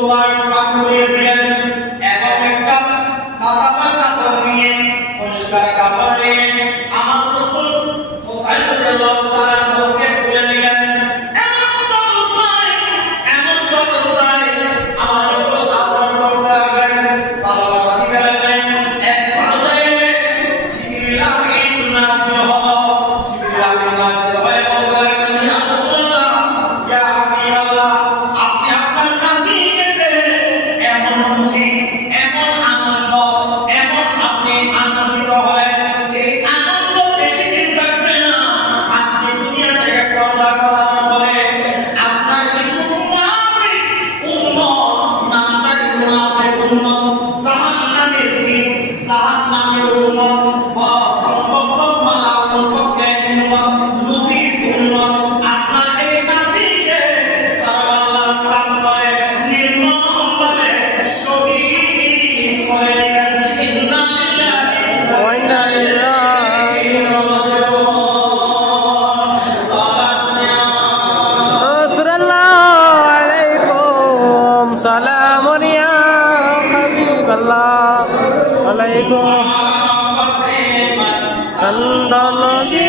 তওবার পাক করে দিলেন এবং একটা খাতা কাপড় নিয়ে পরিষ্কার কাপড় নিয়ে আমার রাসূল হুসাইন রাদিয়াল্লাহু তাআলা মুখে তুলে নিলেন। এমন অবস্থায় আমার রাসূল আদর করতে লাগলেন, ভালোবাসা দিতে লাগলেন। এক পর্যায়ে জিবরিল আমিন নাযিল হলো। জিবরিল আমিন নাযিল হয়ে বলতে লাগলেন, ইয়া রাসূলুল্লাহ, ইয়া হাবিবাল্লাহ, আপনি আপনার নাতিকে পেয়ে এমন খুশি, এমন আনন্দ, এমন আপনি আনন্দিত হলেন, এই আনন্দ বেশি দিন থাকবে না। আপনি দুনিয়া থেকে পর্দা করার পরে আপনার কিছু মুনাফিক উম্মত, নামদারি মুনাফিক উম্মত, জাহান্নামের দিন, জাহান্নামের উম্মত, বক্তব্য মালাউল পক্ষে উম্মত, নবীর উম্মত, আপনার এই নাতিকে কারবালার প্রান্তরে নির্মমভাবে শহীদ করে দিলেন। ইন্না লিল্লাহি ওয়া ইন্না ইলাইহি রাজিউন। সালাতু ইয়া রাসূলুল্লাহ আলাইকুম সালামুন ইয়া হাবিবাল্লাহ আলাইকুম ফাতিমা কান্দালজি